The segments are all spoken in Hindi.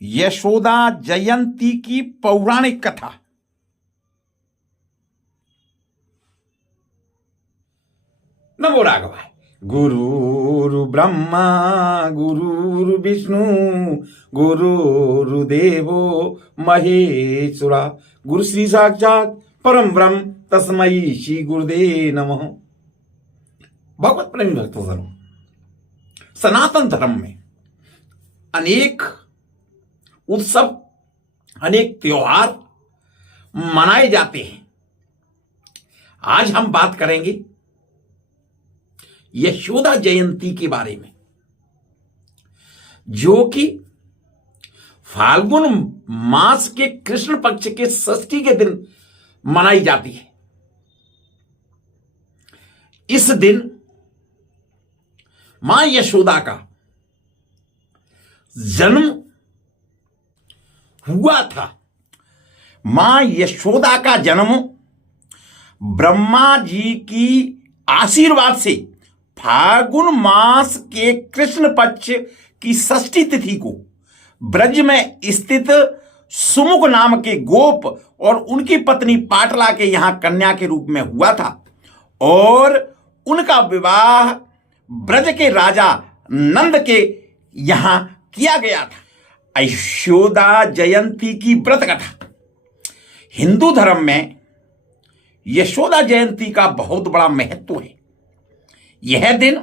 यशोदा जयंती की पौराणिक कथा। नमो राघवाय। गुरुर् ब्रह्मा गुरुर्विष्णु गुरुर्देवो महेश्वरा। गुरु श्री साक्षात परम ब्रह्म तस्मै श्री गुरुदेव नमः। भगवत प्रेमी भक्तजनों, सनातन धर्म में अनेक उत्सव, अनेक त्योहार मनाए जाते हैं। आज हम बात करेंगे यशोदा जयंती के बारे में, जो कि फाल्गुन मास के कृष्ण पक्ष के षष्ठी के दिन मनाई जाती है। इस दिन मां यशोदा का जन्म हुआ था। मां यशोदा का जन्म ब्रह्मा जी की आशीर्वाद से फाल्गुन मास के कृष्ण पक्ष की षष्ठी तिथि को ब्रज में स्थित सुमुख नाम के गोप और उनकी पत्नी पाटला के यहां कन्या के रूप में हुआ था और उनका विवाह ब्रज के राजा नंद के यहां किया गया था। यशोदा जयंती की व्रत कथा। हिंदू धर्म में यशोदा जयंती का बहुत बड़ा महत्व है। यह दिन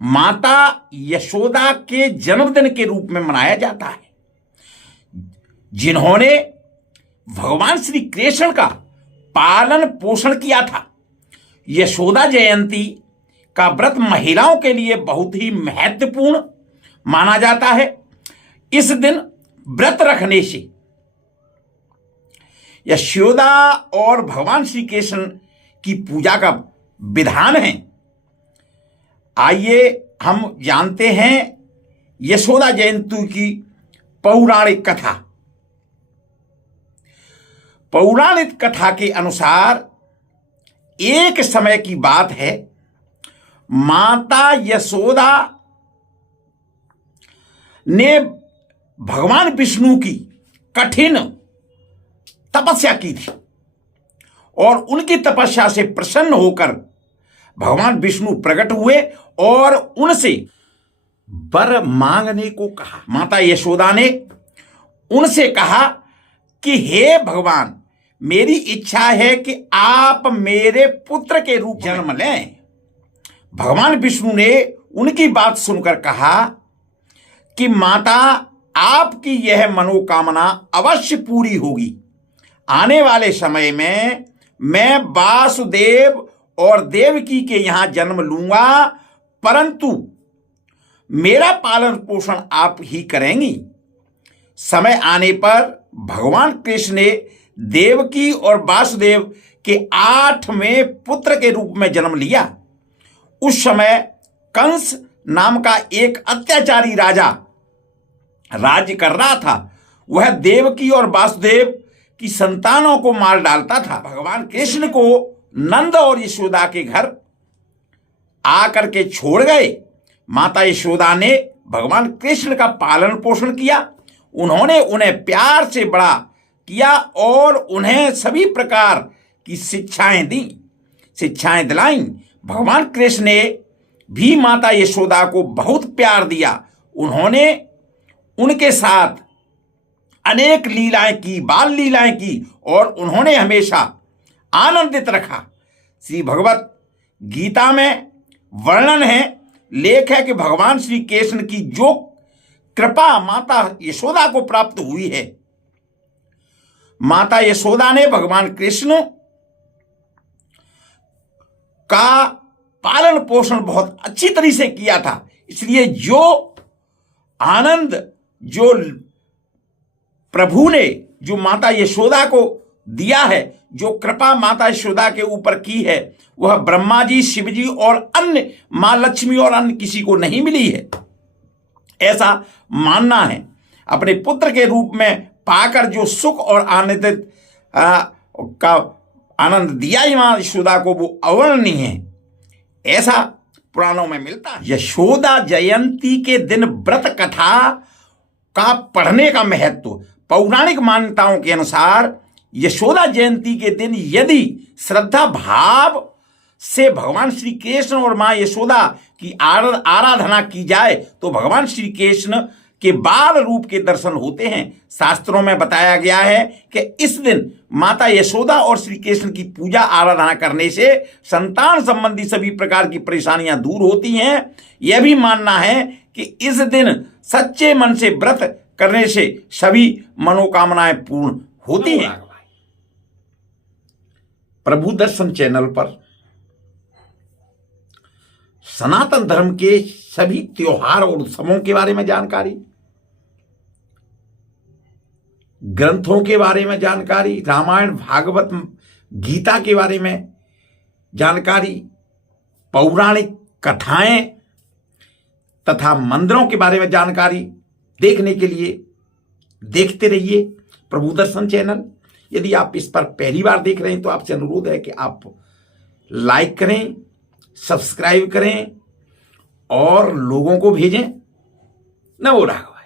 माता यशोदा के जन्मदिन के रूप में मनाया जाता है, जिन्होंने भगवान श्री कृष्ण का पालन पोषण किया था। यशोदा जयंती का व्रत महिलाओं के लिए बहुत ही महत्वपूर्ण माना जाता है। इस दिन व्रत रखने से यशोदा और भगवान श्री कृष्ण की पूजा का विधान है। आइए हम जानते हैं यशोदा जयंती की पौराणिक कथा। पौराणिक कथा के अनुसार एक समय की बात है, माता यशोदा ने भगवान विष्णु की कठिन तपस्या की थी और उनकी तपस्या से प्रसन्न होकर भगवान विष्णु प्रकट हुए और उनसे वर मांगने को कहा। माता यशोदा ने उनसे कहा कि हे भगवान, मेरी इच्छा है कि आप मेरे पुत्र के रूप जन्म लें। भगवान विष्णु ने उनकी बात सुनकर कहा कि माता, आपकी यह मनोकामना अवश्य पूरी होगी। आने वाले समय में मैं वासुदेव और देवकी के यहां जन्म लूंगा, परंतु मेरा पालन पोषण आप ही करेंगी। समय आने पर भगवान कृष्ण ने देवकी और वासुदेव के 8वें पुत्र के रूप में जन्म लिया। उस समय कंस नाम का एक अत्याचारी राजा राज्य कर रहा था। वह देवकी और वासुदेव की संतानों को मार डालता था। भगवान कृष्ण को नंद और यशोदा के घर आकर के छोड़ गए। माता यशोदा ने भगवान कृष्ण का पालन पोषण किया। उन्होंने उन्हें प्यार से बड़ा किया और उन्हें सभी प्रकार की शिक्षाएं दिलाईं। भगवान कृष्ण ने भी माता यशोदा को बहुत प्यार दिया। उन्होंने उनके साथ अनेक लीलाएं की, बाल लीलाएं की और उन्होंने हमेशा आनंदित रखा। श्री भगवत गीता में वर्णन है, लेख है कि भगवान श्री कृष्ण की जो कृपा माता यशोदा को प्राप्त हुई है, माता यशोदा ने भगवान कृष्ण का पालन पोषण बहुत अच्छी तरह से किया था। इसलिए जो आनंद जो प्रभु ने जो माता यशोदा को दिया है, जो कृपा माता यशोदा के ऊपर की है, वह ब्रह्मा जी, शिव जी और अन्य मां लक्ष्मी और अन्य किसी को नहीं मिली है, ऐसा मानना है। अपने पुत्र के रूप में पाकर जो सुख और आनंद का आनंद दिया ही मां यशोदा को, वो अवर्णनीय है, ऐसा पुराणों में मिलता है। यशोदा जयंती के दिन व्रत कथा का पढ़ने का महत्व। पौराणिक मान्यताओं के अनुसार यशोदा जयंती के दिन यदि श्रद्धा भाव से भगवान श्री कृष्ण और मां यशोदा की आराधना की जाए तो भगवान श्री कृष्ण के बाल रूप के दर्शन होते हैं। शास्त्रों में बताया गया है कि इस दिन माता यशोदा और श्री कृष्ण की पूजा आराधना करने से संतान संबंधी सभी प्रकार की परेशानियां दूर होती हैं। यह भी मानना है कि इस दिन सच्चे मन से व्रत करने से सभी मनोकामनाएं पूर्ण होती हैं। प्रभु दर्शन चैनल पर सनातन धर्म के सभी त्योहार और उत्सवों के बारे में जानकारी, ग्रंथों के बारे में जानकारी, रामायण भागवत गीता के बारे में जानकारी, पौराणिक कथाएं तथा मंदिरों के बारे में जानकारी देखने के लिए देखते रहिए प्रभु दर्शन चैनल। यदि आप इस पर पहली बार देख रहे हैं तो आपसे अनुरोध है कि आप लाइक करें, सब्सक्राइब करें और लोगों को भेजें। नमो राघव।